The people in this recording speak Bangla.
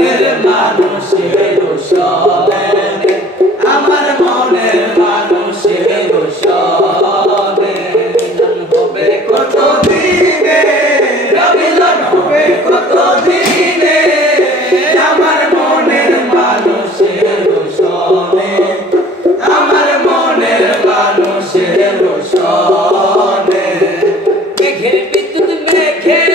মনের মানুষের সনে আমার মনের মানুষের সনে হবে কত দিনে রবিজন হবে কত দিনে আমার মনের মানুষের সনে আমার মনের মানুষের সনে মেঘের বিদ্যুৎ মেঘে